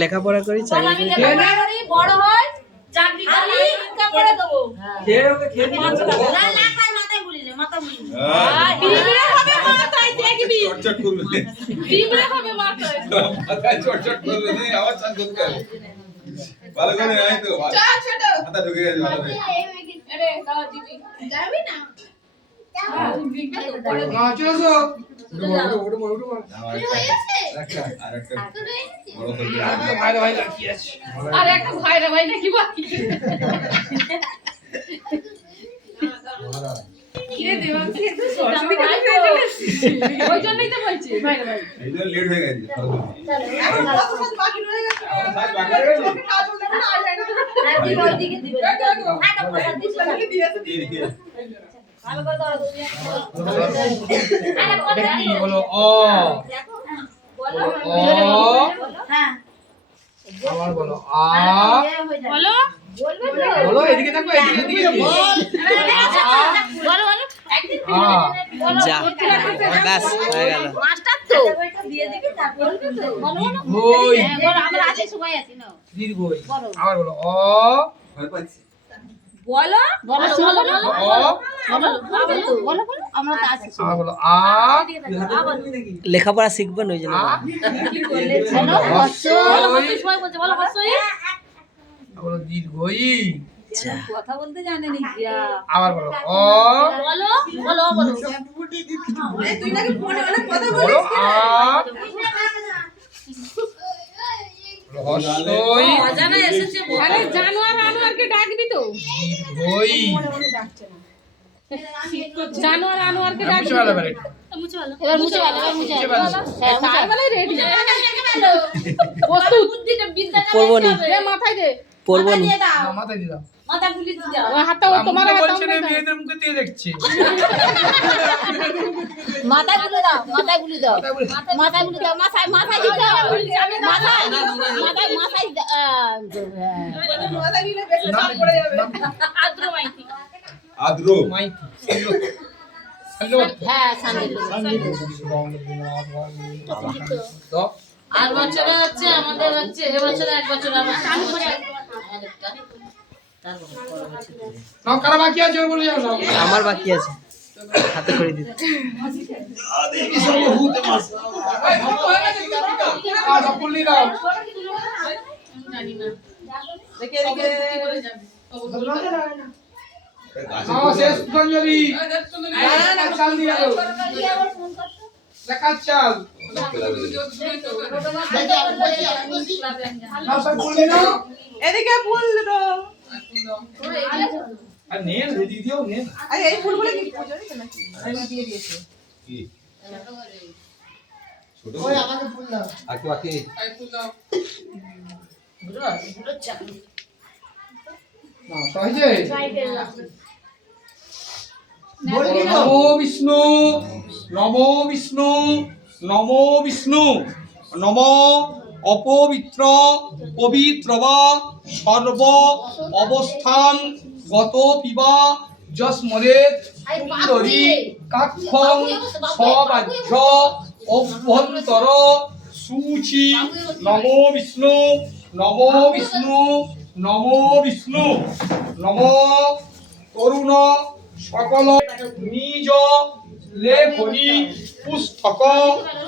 লেখাপড়া করি চাকরি বড় হয় চাকরি করে ইনকাম করে দেবো। মাথায় বুলিলে মাথা বুলিলে বিবরে হবে মাথায় দেখবি চটচট করবে বিবরে হবে মাথায় চটচট করবে না আওয়াজ চান করতে হবে ভালো করে আই তো ছোট মাথা ঢুকে গেছে ভালো করে আরে দাও দিবি যাবি না ভাই নাকি বাকি ওই জন্যই তো বলছি ভাই এই জন্য লেট হয়ে গেছে এখন কত সাল বাকি রয়ে গেছে কাজ হলো না আই যায় না দিবে ওদিকে দিবে আটা পয়সা দিছে ভালো করে দাও কি বলো অ হ্যাঁ আবার বলো আ বলো বলো এদিকে দেখো এদিকে বলো বলো একদিন যা বাস হয়ে গেল মাস্টার তো দিয়ে দিবি তারপর বলো ওই বলো আমরা আছে সময় আছি না দীর্ঘই আবার বলো অ বলো বলো বলো বলো আমরা তো আছি আবার বলো আ লেখাপড়া শিখবেন ওই জন্য কি বললে বলো হস্য সময় বলছে বলো হস্যই বলো দীর্ঘই কথা বলতে জানে নি কিয়া আবার বলো অ বলো বলো বলো তুই নাকি ফোনে অনেক কথা বলো বলিস আ হস্যই অজানা এসেছে আরে জানোয়ার আনোয়ারকে ডাকবি তো দীর্ঘই জানোয়ার আনোয়ারকে মুছে ভালো করে মুছে ভালো এবার মুছে ভালো এবার মুছে ভালো হ্যাঁ তাই বলে রেডি প্রস্তুত বুদ্ধিটা বিদ্যাটা পড়বনি মাথায় দে পড়বনি মাথায় মাথায় দিলাম মাথা গুলি দিয়ে দাও ওই হাতটা তোমার হাতে বলছে না মেয়েদের মুখে দিয়ে দেখছি মাথায় গুলি দাও মাথায় গুলি দাও মাথায় গুলি দাও মাথায় মাথায় দিতে মাথায় মাথায় মাথায় মাথায় দিলে বেশি সব পড়ে যাবে আদ্র মাইতি আদ্রো মাইতি হ্যাঁ সান্দিল তো আর বছরে হচ্ছে আমাদের হচ্ছে এবছরে এক বছর আবার চালু করে নকরা বাকি আছে বলে যাও আমার বাকি আছে হাতে করে দিতে ফুললি দাও জানি না দেখে দেখে শেষ পুষ্পাঞ্জলি চাল দিয়ে দাও দেখা চাল এদিকে ফুল দুটো আর নেন রেডি দিও নেন আরে এই ফুলগুলো কি পুজোরই তো নাকি আমি দিয়ে দিয়েছি কি ছোট ওই আমাকে ফুল দাও আর কি বাকি আই ফুল দাও গুলো চাপ না সহজে বলবি না নমো বিষ্ণু নমো বিষ্ণু নমো বিষ্ণু নম অপবিত্র পবিত্রবা সর্ব অবস্থান গত পিবা যস্মরেত সুন্দরী কাক্ষং সবাহ্য অভ্যন্তর সুচি নমো বিষ্ণু নমো বিষ্ণু নমো বিষ্ণু নম তরুণ সকল নিজ লেখনি পুস্তক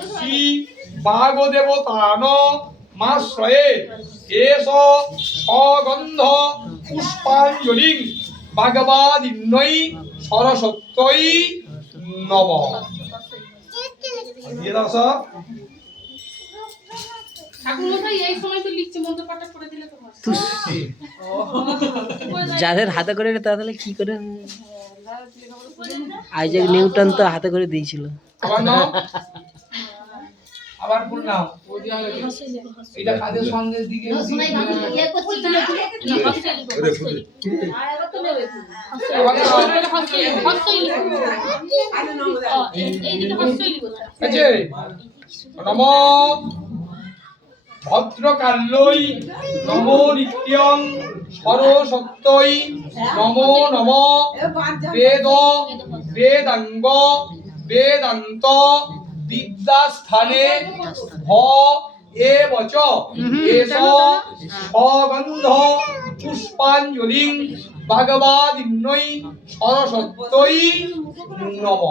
শ্রী বাগদেবতান মাশ্রয়ে এষ সগন্ধ পুষ্পাঞ্জলি ভাগবাদিন্যই সরস্বত্যই নম দিয়ে দাও সব ঠাকুরমশাই এই সময় তো লিখছে মন্ত্রপাঠটা করে দিলে তোমার যাদের হাতে করে তাহলে কি করে আইজাক নিউটন তো হাতে করে দিয়েছিল আমার নাম আবার ফুল নাও এটা কাদের সন্দেশ দিকে নম ভদ্রকাল্যই নম নিত্যং সরস্বত্যই নমো নম বেদ বেদাঙ্গ বেদান্ত বিদ্যাস্থানে ভ এবচ এষ সগন্ধ পুষ্পাঞ্জলিং ভগবাদিন্যই সরস্বত্যই নম।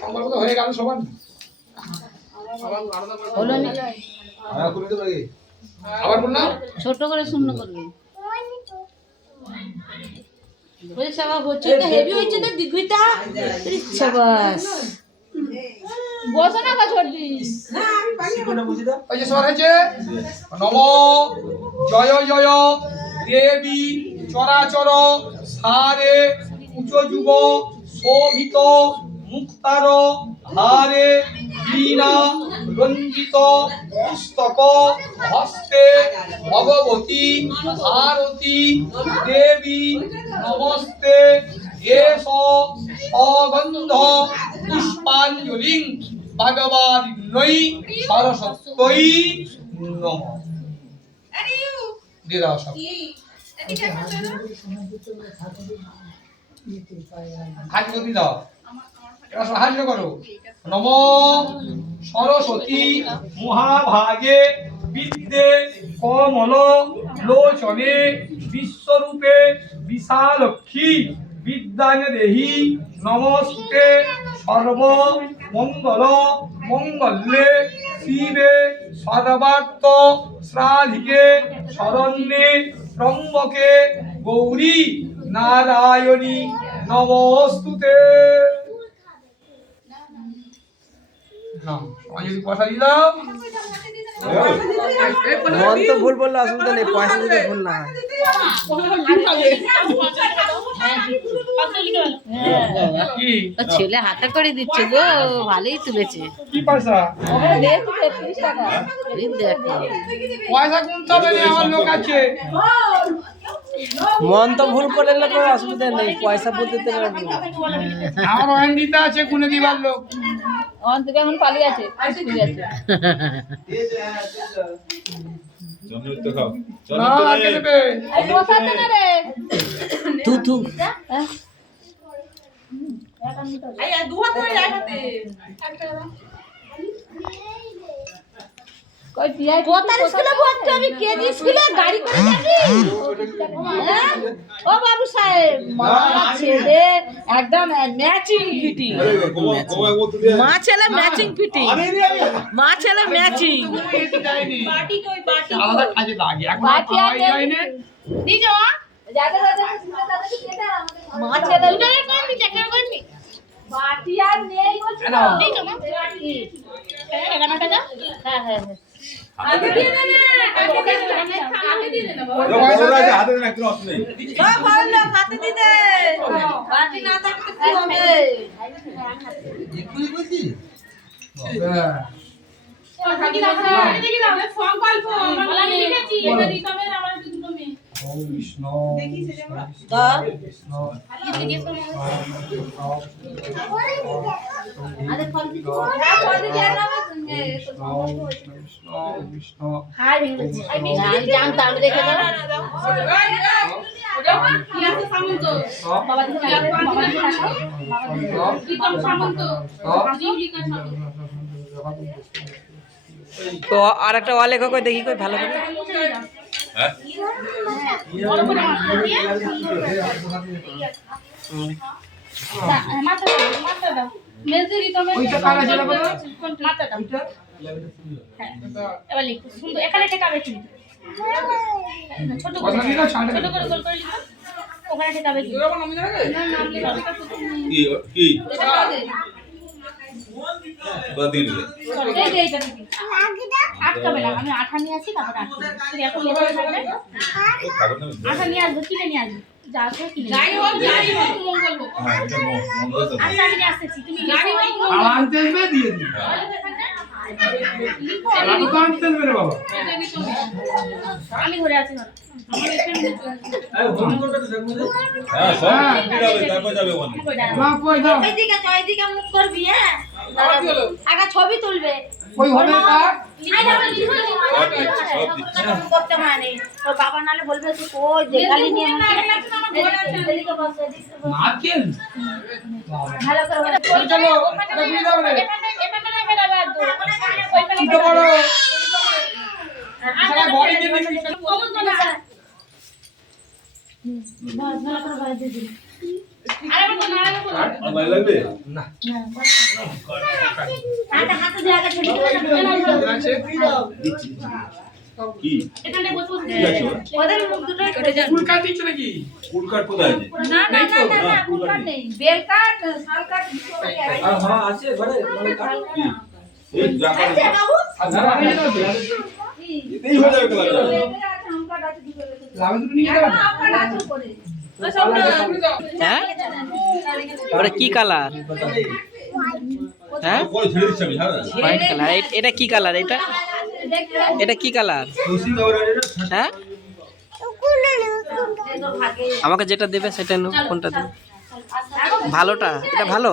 সংকল্প হয়ে গেল সবার? আবার বল না, ছোট করে শূন্য করবে। ওই সবা হচ্ছে তো হেভি হচ্ছে তো দিঘিটা। ইচ্ছা বাস বসো না ছোটদি। ওই যে স্বর হয়েছে নম জয় জয় দেবী চরাচর সারে উচ্চ যুগ শোভিত মুক্তার হারে বীণা রঞ্জিত পুস্তক হস্তে ভগবতী ভারতী দেবী নমস্তে এষ সগন্ধ পুষ্পাঞ্জলিং ভগবাদিন্যই সরস্বত্যই নমঃ। দিয়ে দাও সব হাজগতি দাও, এটা সাহায্য করো। নম সরস্বতী মহাভাগে বিদ্যে কমল লোচনে বিশ্বরূপে বিশালক্ষী বিদ্যানে দেহি নমস্তে সর্ব মঙ্গল মঙ্গলে শিবে সর্বার্থ শ্রাধিকে শরণ্যে ত্রম্বকে গৌরী নারায়ণী নমস্তুতে। যদি পয়সা দিলাম মন তো ভুল বললো, অসুবিধা নেই, পয়সা দিতে ভুল না হয়। কি ছেলে হাতে করে দিচ্ছে গো, ভালোই তুলেছে। কি পয়সা? দেখো পয়সা গুনতে হবে না, আমার লোক আছে। মন তো ভুল করলে না, কোনো অসুবিধা নেই, পয়সা বলতে তো লাগবে। আমার ওয়ারেন্টিতে আছে, গুনে দিবার লোক। অন্তত এখন পালিয়ে আছে। না কে দেবে? তু তু কোথার স্কুলে পড়তে আমি কেজি স্কুলে গাড়ি করে যাবি? ও বাবু সাহেব, মা ছেলে একদম ম্যাচিং ফিটিং। মা ছেলে ম্যাচিং ফিটিং, মা ছেলে ম্যাচিং। বাটি কই বাটি? আলাদা কাজে লাগে, এখন পাওয়াই যায় না। দিছো যাবে যাবে মা ছেলে দুটোই কোন দিছে কেন করনি? বাটি আর নেই বলছ না। দিছো মা বাটি কেন গানাটা দাও। হ্যাঁ হ্যাঁ হ্যাঁ আগে দিয়ে দে না, আগে দিয়ে দে না বাবা। ওরা যে হাতে না কোনো অসুবিধা নেই। ও বললো হাতে দি দে, বাটি না থাকলে কি হবে? এক্ষুনি বলছি দেখি দাও সংকল্প আমরা লিখেছি, এটা দিতে হবে আমার দুটো মেয়ে। ওম বিষ্ণু দেখি সেটা আমরা বিষ্ণু আরে ফল দিতে না, ফল দিতে না সঙ্গে বিষ্ণু বিষ্ণু হাই ভেঙেছি। আমি জানতাম, আমি রেখে দাও। ওটা কি আছে সামন্ত? বাবা দিকে রাখো, বাবা দিকে রাখো। প্রীতম সামন্ত, জিউলিকা সামন্ত। তো আর একটা অলেখা কই দেখি কই ভালো করে। হ্যাঁ মাথা দাও, মাথা দাও। মেজদি রিতমে ওইটা কারা ছিল বলো? মাথা দাও। হ্যাঁ এবার লিখো সুন্দর, এখানে ঠেকাবে কিন্তু ছোট করে, কথা দিলা ছাড়ে ছোট করে গোল করে লিখো। ওখানে ঠেকাবে কিন্তু না, নাম লেখা কি কি এটা কাটে। বাদিন এই যে এইটা দিবি। আটকাবে না, আমি আঠা নিয়ে আসি, তারপরে আটকাবে। তুই এখন লেখা থাকবে। খাবার না আঠা নিয়ে আসবো, কিনে নিয়ে আসবো। যাই হোক মঙ্গল হোক। হ্যাঁ এটা মঙ্গল তো আচ্ছা আমি আসতেছি, তুমি গাড়ি হোক খাওয়া আনতে আসবে দিয়ে দিই খাওয়া তো আনতে আসবে রে বাবা আমি ধরে আছি না। হ্যাঁ সব ঠিক হবে তারপর যাবে ওখানে মা কই দাও ওইদিকে মুখ করবি, হ্যাঁ একটা ছবি তুলবে। কই হবে কার করতে মানে তোর বাবা নালে বলবে তুই কই দেখালি নিয়ে এদিকে বস, নারকেল ভালো করে চলো এটা দিয়ে দাও রে এখানে রেখে দাও একদম ওইখানে ছোট বড় সারা বডি কে নিয়ে কমন বলা বস ভালো করে বাড়ি দিয়ে দিন। আরে বল না, আরে বল আর ভালো লাগবে হাতে দিয়ে আগে ছবি আছে কি এখানে বসে বসে ঠিক আছে ওদের মুখ দুটোই করে যান। ফুল কাট দিচ্ছ নাকি ফুল কাট কোথায় আছে না না না না ফুল কাট নেই, বেল কাট শাল কাট দুটো করে আছে। হ্যাঁ আছে ঘরে কি এই জামা আছে বাবু আচ্ছা আমি না এতেই হয়ে যাবে ক্লাব আছে হাম কাট আছে দুটো রেখে দাও। লাভ তুমি নিয়ে যাবে এখন আপনার আছে করে হ্যাঁ ওটা কি কালার হ্যাঁ পরে ছেড়ে দিচ্ছি আমি হ্যাঁ হোয়াইট কালার এটা কি কালার এটা এটা কি কালার খুশি খবর আছে না হ্যাঁ আমাকে যেটা দেবে সেটা নাও কোনটা দেবে ভালোটা এটা ভালো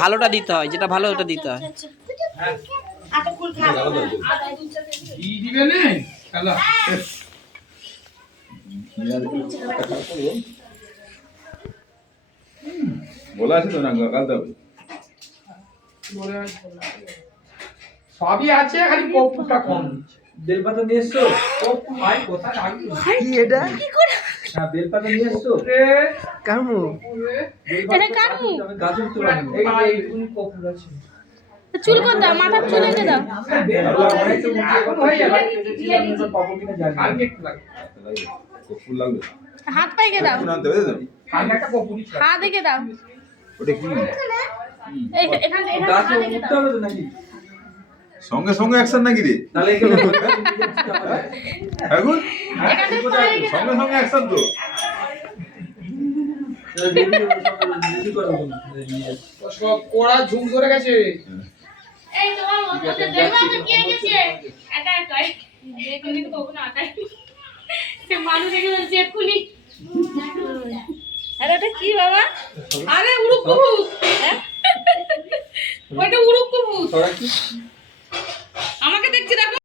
ভালোটা দিতে হয় যেটা ভালো ওটা দিতে হয় আতো ফুল খা কি দিবে নে কালা বলা আছে তো না কাল যাবে সবই আছে খালি কপুটা কম বেলপাতা নিয়ে এসছো কপু ভাই কোথায় রাখবি কি এটা হ্যাঁ বেলপাতা নিয়ে এসছো রে কামু রে এটা কাটু আমি গাজর তো বানাবো এই এইটুকুনি কপু আছে চুল কর দাও, মাথার চুল এনে দাও। এখন হয়ে যাবে পাবো কিনা জানি না। কালকে একটু লাগবে ফুল লাগবে হাত পাইকে দাও, ফুল আনতে হবে তো কালকে একটা কপুরি হাত দেখে দাও। ওটা কি এখানে গাছে হাত দেখে উঠতে দাও। হবে তো নাকি সঙ্গে সঙ্গে অ্যাকশন নাকি রে তাহলে এখানে এখন এখানে পায়ে গেছে। সঙ্গে সঙ্গে অ্যাকশন তো সব কোড়া ঝুম ধরে গেছে এই তোমার মধ্যে দেখো তো কে গেছে, একা একাই দেখুনি তো কখনো একাই সে মানুষ দেখে বলছে এক্ষুনি। আরে এটা কি বাবা? আরে উড়ুক কবুত, হ্যাঁ ওইটা উড়ুক কবুত। আমাকে দেখছি দেখো।